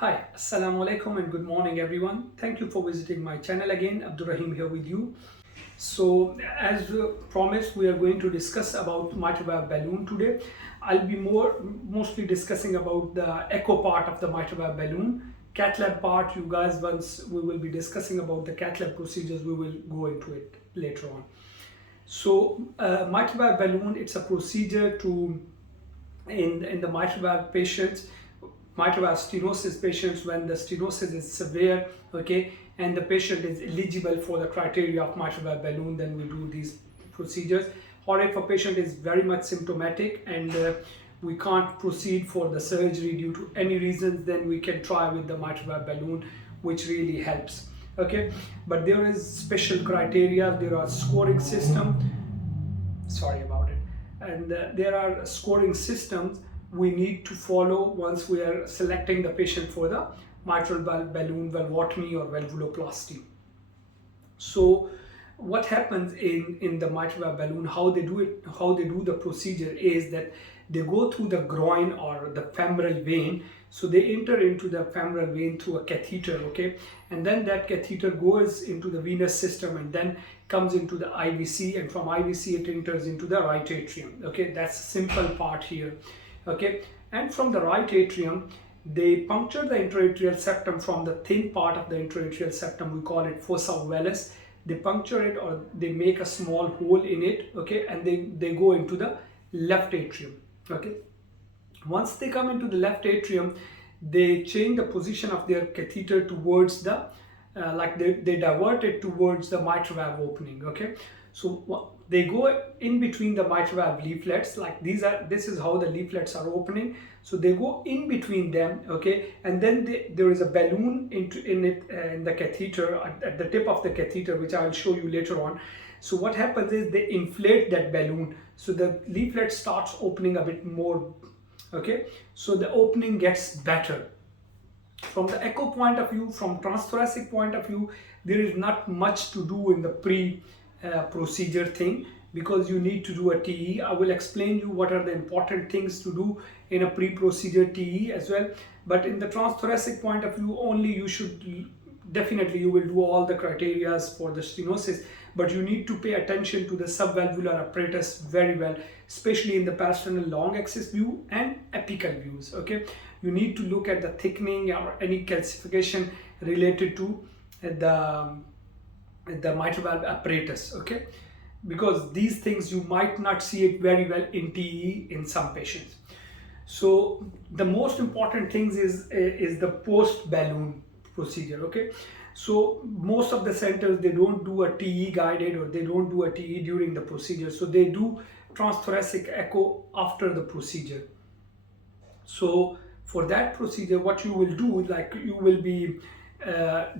Hi, Assalamu alaikum and good morning everyone. Thank you for visiting my channel again. Abdurrahim here with you. So as promised, we are going to discuss about mitral valve balloon today. I'll be mostly discussing about the echo part of the mitral valve balloon. Cath lab part, you guys, once we will be discussing about the cath lab procedures, we will go into it later on. So mitral valve balloon, it's a procedure to in the mitral valve patients, mitral valve stenosis patients, when the stenosis is severe, okay, and the patient is eligible for the criteria of mitral valve balloon, then we do these procedures. Or if a patient is very much symptomatic and we can't proceed for the surgery due to any reasons, then we can try with the mitral valve balloon, which really helps. Okay, but there is special criteria, there are scoring system, sorry about it, and there are scoring systems we need to follow once we are selecting the patient for the mitral valve balloon valvotomy or valvuloplasty. So what happens in the mitral valve balloon, how they do it, how they do the procedure is that they go through the groin or the femoral vein. So they enter into the femoral vein through a catheter, okay, and then that catheter goes into the venous system and then comes into the IVC, and from IVC it enters into the right atrium. Okay, that's a simple part here. Okay, and from the right atrium they puncture the intraatrial septum from the thin part of the intraatrial septum, we call it fossa ovalis. They puncture it or they make a small hole in it, okay, and they go into the left atrium. Okay, once they come into the left atrium, they change the position of their catheter towards the like they divert it towards the mitral valve opening. Okay, so they go in between the mitral valve leaflets, like this is how the leaflets are opening. So they go in between them, okay, and then there is a balloon in the catheter at the tip of the catheter, which I will show you later on. So what happens is they inflate that balloon, so the leaflet starts opening a bit more. Okay, so the opening gets better. From the echo point of view, from transthoracic point of view, there is not much to do in the procedure thing, because you need to do a TE. I will explain you what are the important things to do in a pre-procedure TE as well. But in the transthoracic point of view, only you should definitely you will do all the criterias for the stenosis, but you need to pay attention to the subvalvular apparatus very well, especially in the parasternal long axis view and apical views. Okay, you need to look at the thickening or any calcification related to the mitral valve apparatus. Okay, because these things you might not see it very well in TE in some patients. So the most important things is the post balloon procedure. Okay, so most of the centers, they don't do a TE guided or they don't do a TE during the procedure, so they do transthoracic echo after the procedure. So for that procedure, what you will do, like you will be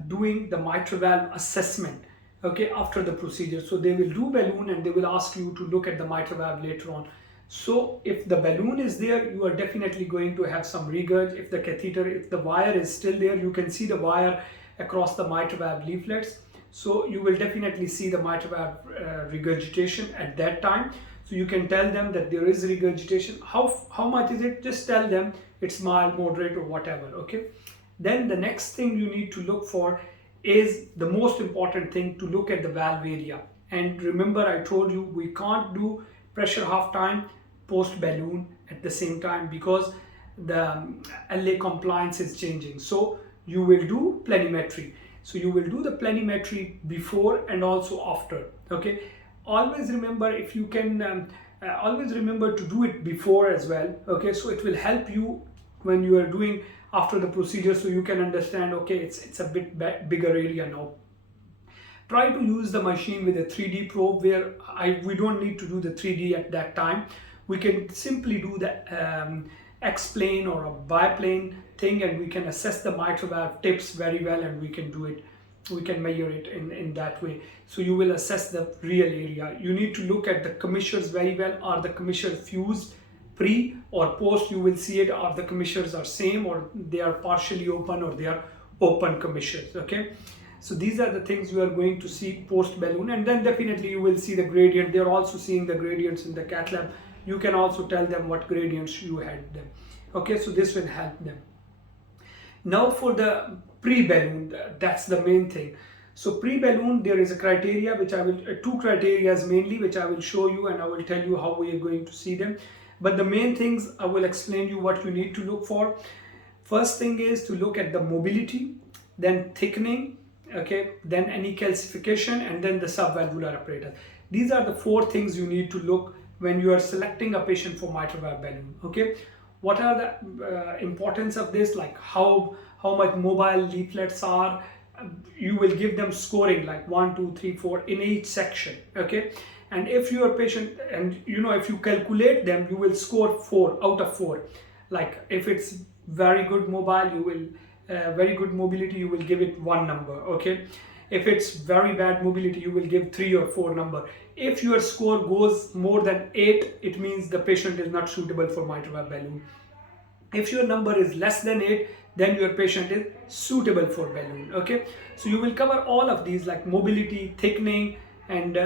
doing the mitral valve assessment, okay, after the procedure. So they will do balloon and they will ask you to look at the mitral valve later on. So if the balloon is there, you are definitely going to have some regurg. If the catheter, if the wire is still there, you can see the wire across the mitral valve leaflets. So you will definitely see the mitral valve regurgitation at that time. So you can tell them that there is regurgitation. How much is it? Just tell them it's mild, moderate, or whatever. Okay. Then the next thing you need to look for is the most important thing, to look at the valve area. And remember, I told you we can't do pressure half time post balloon at the same time, because the LA compliance is changing. So you will do planimetry. So you will do the planimetry before and also after. Okay, always remember, if you can always remember to do it before as well. Okay, so it will help you when you are doing after the procedure, so you can understand, okay, it's a bit bigger area now. Try to use the machine with a 3D probe, where we don't need to do the 3D at that time. We can simply do the X-plane or a biplane thing, and we can assess the mitral valve tips very well, and we can do it, we can measure it in that way. So you will assess the real area. You need to look at the commissures very well. Are the commissures fused pre or post? You will see it, are the commissures are same, or they are partially open, or they are open commissures. Okay, so these are the things you are going to see post balloon. And then definitely you will see the gradient. They are also seeing the gradients in the cath lab. You can also tell them what gradients you had them. Okay, so this will help them. Now for the pre-balloon, that's the main thing. So pre-balloon, there is a criteria which I will, two criterias mainly, which I will show you, and I will tell you how we are going to see them. But the main things, I will explain you what you need to look for. First thing is to look at the mobility, then thickening, okay, then any calcification, and then the subvalvular apparatus. These are the four things you need to look when you are selecting a patient for mitral valve balloon, okay. What are the importance of this, like how much mobile leaflets are. You will give them scoring like 1, 2, 3, 4 in each section, okay. And if your patient, and you know, if you calculate them, you will score 4 out of 4. Like if it's very good mobile, you will very good mobility, you will give it 1 number, okay. If it's very bad mobility, you will give 3 or 4 number. If your score goes more than 8, it means the patient is not suitable for mitral valve balloon. If your number is less than 8, then your patient is suitable for balloon, okay. So you will cover all of these like mobility, thickening, and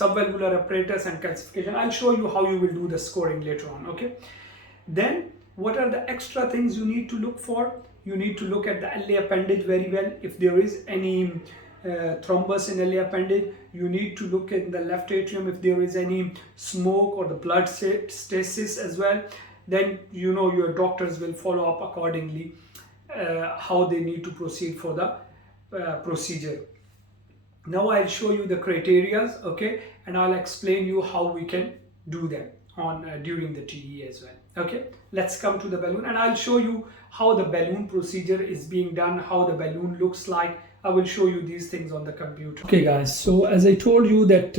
subvalvular apparatus and calcification. I'll show you how you will do the scoring later on, okay. Then what are the extra things you need to look for? You need to look at the LA appendage very well. If there is any thrombus in LA appendage, you need to look at the left atrium if there is any smoke or the blood stasis as well. Then you know your doctors will follow up accordingly how they need to proceed for the procedure. Now I'll show you the criteria, okay, and I'll explain you how we can do them on during the TE as well. Okay, let's come to the balloon, and I'll show you how the balloon procedure is being done, how the balloon looks like. I will show you these things on the computer. Okay guys, so as I told you that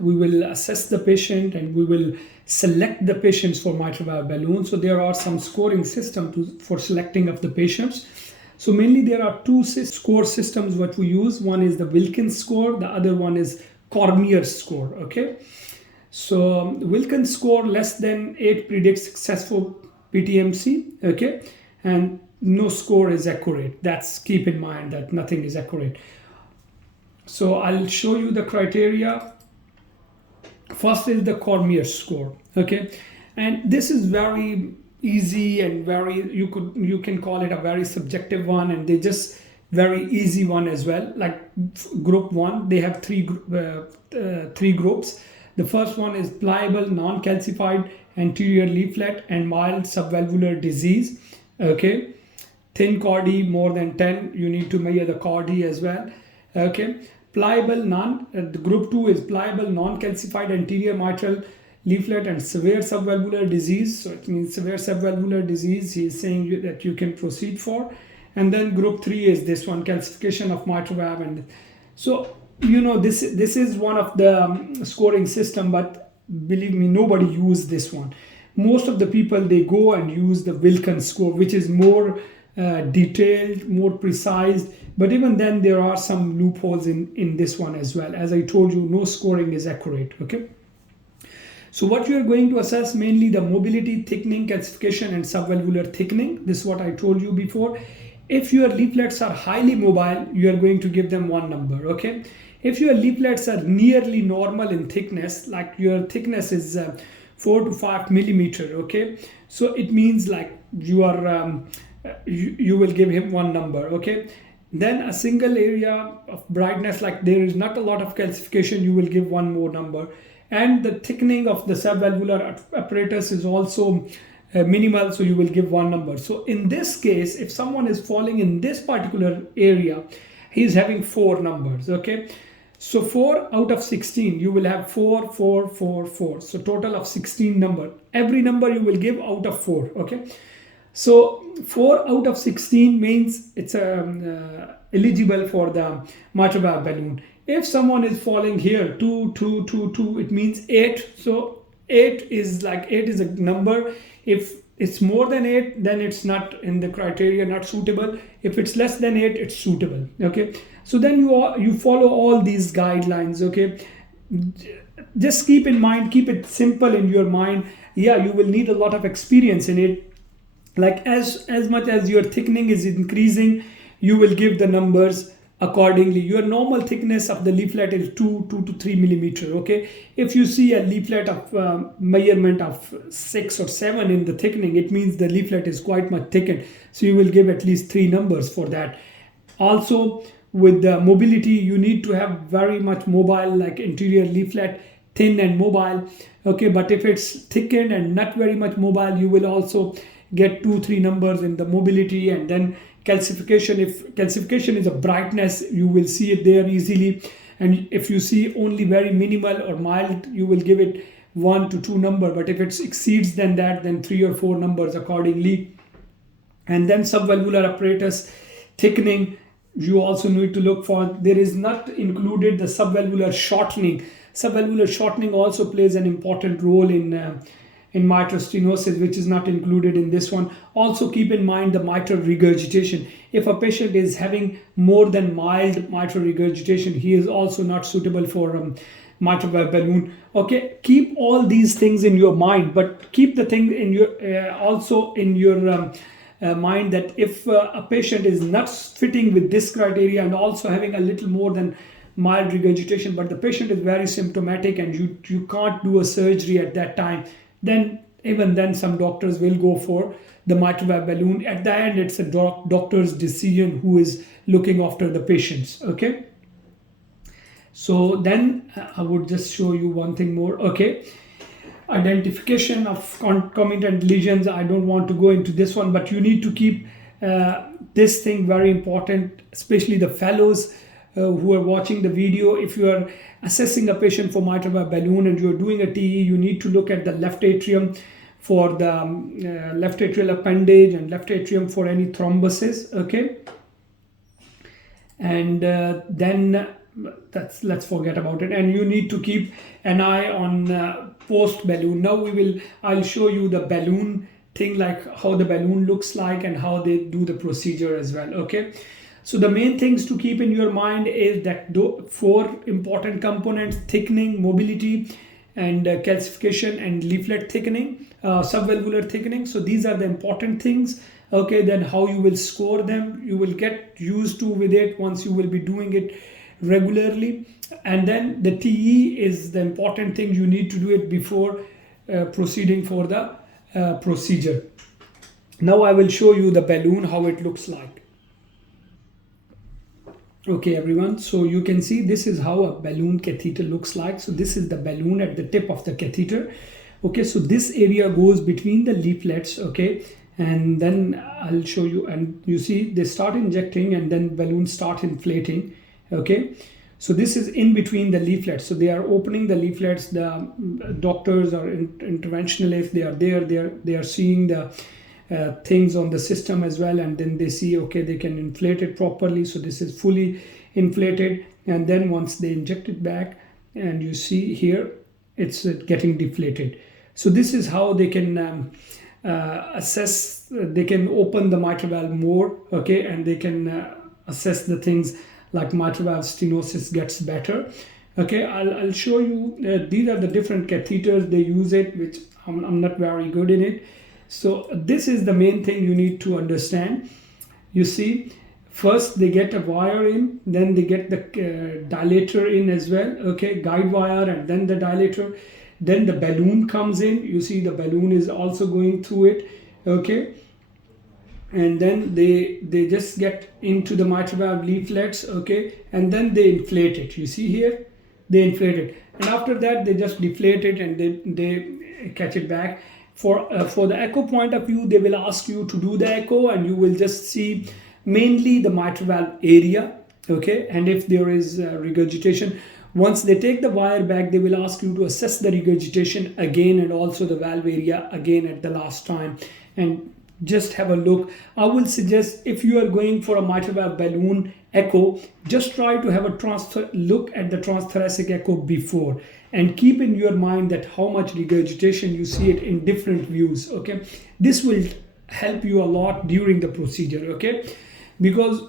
we will assess the patient and we will select the patients for mitral valve balloon. So there are some scoring systems for selecting of the patients. So mainly there are two score systems what we use. One is the Wilkins score, the other one is Cormier's score, okay. So Wilkins score less than 8 predicts successful PTMC, okay, and no score is accurate. That's, keep in mind that nothing is accurate. So I'll show you the criteria. First is the Cormier score, okay, and this is very easy and very, you can call it a very subjective one, and they just very easy one as well. Like group 1, they have three groups. The first one is pliable non-calcified anterior leaflet and mild subvalvular disease, okay. Thin chordae more than 10, you need to measure the chordae as well, okay. Pliable group 2 is pliable non-calcified anterior mitral leaflet and severe subvalvular disease. So it means severe subvalvular disease, he is saying that you can proceed for. And then group 3 is this one, calcification of mitral valve. And so you know, this is one of the scoring system, but believe me, nobody use this one. Most of the people, they go and use the Wilkins score, which is more detailed, more precise, but even then there are some loopholes in this one as well. As I told you, no scoring is accurate, okay. So what you are going to assess mainly the mobility, thickening, calcification, and subvalvular thickening. This is what I told you before. If your leaflets are highly mobile, you are going to give them 1 number, okay. If your leaflets are nearly normal in thickness, like your thickness is 4 to 5 millimeter, okay, so it means like you are you will give him 1 number, okay. Then a single area of brightness, like there is not a lot of calcification, you will give 1 more number. And the thickening of the subvalvular apparatus is also minimal, so you will give 1 number. So in this case, if someone is falling in this particular area, he is having 4 numbers, okay. So 4 out of 16, you will have 4, 4, 4, 4. So total of 16 number. Every number you will give out of 4, okay. So 4 out of 16 means it's eligible for the mitral valve balloon. If someone is falling here 2, 2, 2, 2, it means 8. So 8 is a number. If it's more than 8, then it's not in the criteria, not suitable. If it's less than 8, it's suitable, okay. So then you follow all these guidelines, okay. Just keep in mind, keep it simple in your mind. Yeah, you will need a lot of experience in it. Like as much as your thickening is increasing, you will give the numbers accordingly. Your normal thickness of the leaflet is 2 to 3 millimeter. Okay, if you see a leaflet of measurement of 6 or 7 in the thickening, it means the leaflet is quite much thickened, so you will give at least 3 numbers for that. Also, with the mobility, you need to have very much mobile, like interior leaflet, thin and mobile. Okay, but if it's thickened and not very much mobile, you will also get 2-3 numbers in the mobility. And then calcification, if calcification is a brightness, you will see it there easily. And if you see only very minimal or mild, you will give it 1 to 2 number. But if it exceeds than that, then 3 or 4 numbers accordingly. And then subvalvular apparatus thickening, you also need to look for. There is not included the subvalvular shortening. Subvalvular shortening also plays an important role in mitral stenosis, which is not included in this one. Also keep in mind the mitral regurgitation. If a patient is having more than mild mitral regurgitation, he is also not suitable for mitral valve balloon. Okay, keep all these things in your mind, but keep the thing in your also in your mind that if a patient is not fitting with this criteria and also having a little more than mild regurgitation, but the patient is very symptomatic and you can't do a surgery at that time, then even then some doctors will go for the mitral valve balloon. At the end, it's a doctor's decision who is looking after the patients. Okay, so then I would just show you one thing more. Okay, identification of concomitant lesions, I don't want to go into this one, but you need to keep this thing very important, especially the fellows who are watching the video. If you are assessing a patient for mitral valve balloon and you are doing a TE, you need to look at the left atrium for the left atrial appendage and left atrium for any thrombosis. Okay, and then let's forget about it. And you need to keep an eye on post balloon. Now I'll show you the balloon thing, like how the balloon looks like and how they do the procedure as well. Okay, so the main things to keep in your mind is that 4 important components: thickening, mobility, and calcification, and leaflet thickening, subvalvular thickening. So these are the important things. Okay, then how you will score them, you will get used to with it once you will be doing it regularly. And then the TE is the important thing. You need to do it before proceeding for the procedure. Now I will show you the balloon, how it looks like. Okay everyone, so you can see this is how a balloon catheter looks like. So this is the balloon at the tip of the catheter. Okay, so this area goes between the leaflets. Okay, and then I'll show you, and you see they start injecting and then balloons start inflating. Okay, so this is in between the leaflets. So they are opening the leaflets. The doctors or interventionalists, they are there, they are seeing the things on the system as well, and then they see, okay, they can inflate it properly. So this is fully inflated, and then once they inject it back, and you see here it's getting deflated. So this is how they can assess, they can open the mitral valve more. Okay, and they can assess the things like mitral valve stenosis gets better. Okay, I'll show you. These are the different catheters they use it, which I'm not very good in it. So this is the main thing you need to understand. You see, first they get a wire in, then they get the dilator in as well. Okay, guide wire and then the dilator. Then the balloon comes in. You see the balloon is also going through it. Okay, and then they just get into the mitral valve leaflets. Okay, and then they inflate it. You see here, they inflate it, and after that they just deflate it and they catch it back. For the echo point of view, they will ask you to do the echo, and you will just see mainly the mitral valve area. Okay, and if there is regurgitation, once they take the wire back, they will ask you to assess the regurgitation again and also the valve area again at the last time, and just have a look. I will suggest, if you are going for a mitral valve balloon echo, just try to have a look at the transthoracic echo before, and keep in your mind that how much regurgitation you see it in different views. Okay, this will help you a lot during the procedure. Okay, because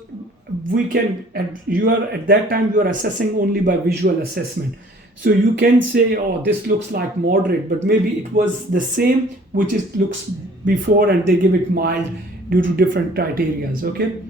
we can, at that time you are assessing only by visual assessment. So you can say, oh, this looks like moderate, but maybe it was the same looks before, and they give it mild due to different criteria. Okay,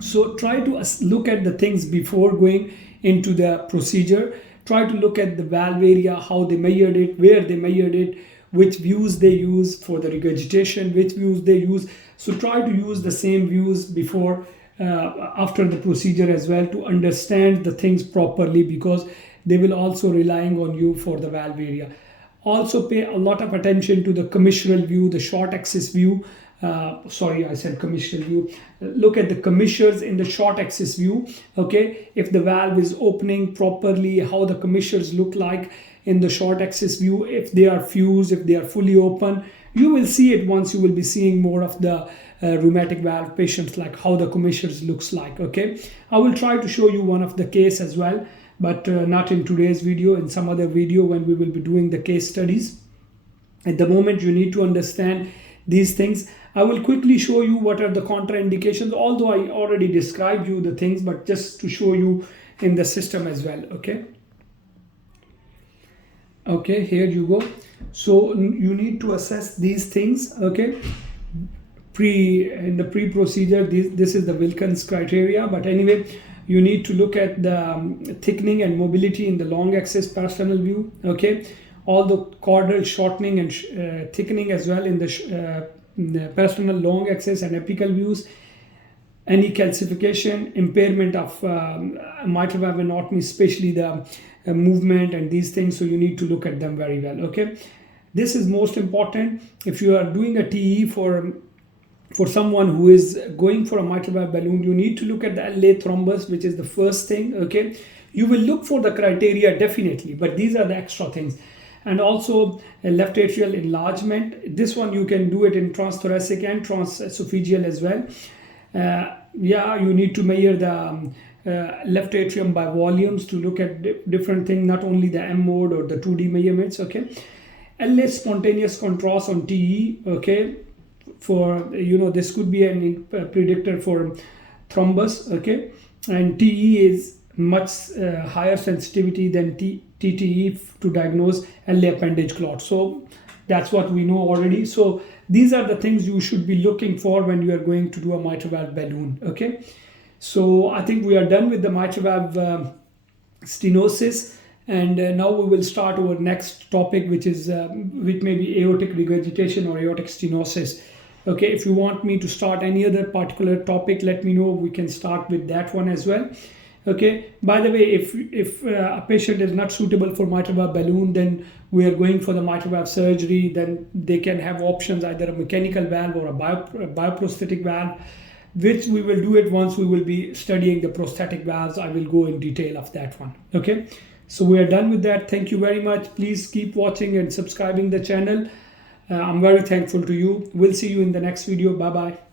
So try to look at the things before going into the procedure. Try to look at the valve area, how they measured it, where they measured it, which views they use for the regurgitation, which views they use. So try to use the same views before, after the procedure as well, to understand the things properly, because they will also relying on you for the valve area. Also pay a lot of attention to the commissural view, the short axis view. Sorry, I said commissural view. Look at the commissures in the short axis view. Okay, if the valve is opening properly, how the commissures look like in the short axis view, if they are fused, if they are fully open. You will see it once you will be seeing more of the rheumatic valve patients, like how the commissures looks like. Okay, I will try to show you one of the case as well, but not in today's video, in some other video when we will be doing the case studies. At the moment, you need to understand these things. I will quickly show you what are the contraindications, although I already described you the things, but just to show you in the system as well. Okay, here you go. So you need to assess these things. Okay, in the pre-procedure, this is the Wilkins criteria, but anyway, you need to look at the thickening and mobility in the long axis personal view. Okay, all the caudal shortening and thickening as well in the personal long axis and apical views. Any calcification, impairment of mitral valve anatomy, especially the movement and these things. So you need to look at them very well. Okay, this is most important. If you are doing a TE for someone who is going for a mitral valve balloon, you need to look at the LA thrombus, which is the first thing. Okay, you will look for the criteria definitely, but these are the extra things. And also a left atrial enlargement. This one you can do it in transthoracic and transesophageal as well. Yeah, you need to measure the left atrium by volumes to look at different things, not only the M mode or the 2D measurements. Okay, LA spontaneous contrast on TE. Okay, for this could be a predictor for thrombus. Okay, and TE is much higher sensitivity than TTE to diagnose LA appendage clot. So that's what we know already. So these are the things you should be looking for when you are going to do a mitral valve balloon. Okay, so I think we are done with the mitral valve stenosis, and now we will start our next topic, which may be aortic regurgitation or aortic stenosis. Okay, if you want me to start any other particular topic, let me know. We can start with that one as well. Okay, by the way, if a patient is not suitable for mitral valve balloon, then we are going for the mitral valve surgery. Then they can have options, either a mechanical valve or a bioprosthetic valve, which we will do it once we will be studying the prosthetic valves. I will go in detail of that one. Okay, so we are done with that. Thank you very much. Please keep watching and subscribing the channel. I'm very thankful to you. We'll see you in the next video. Bye bye.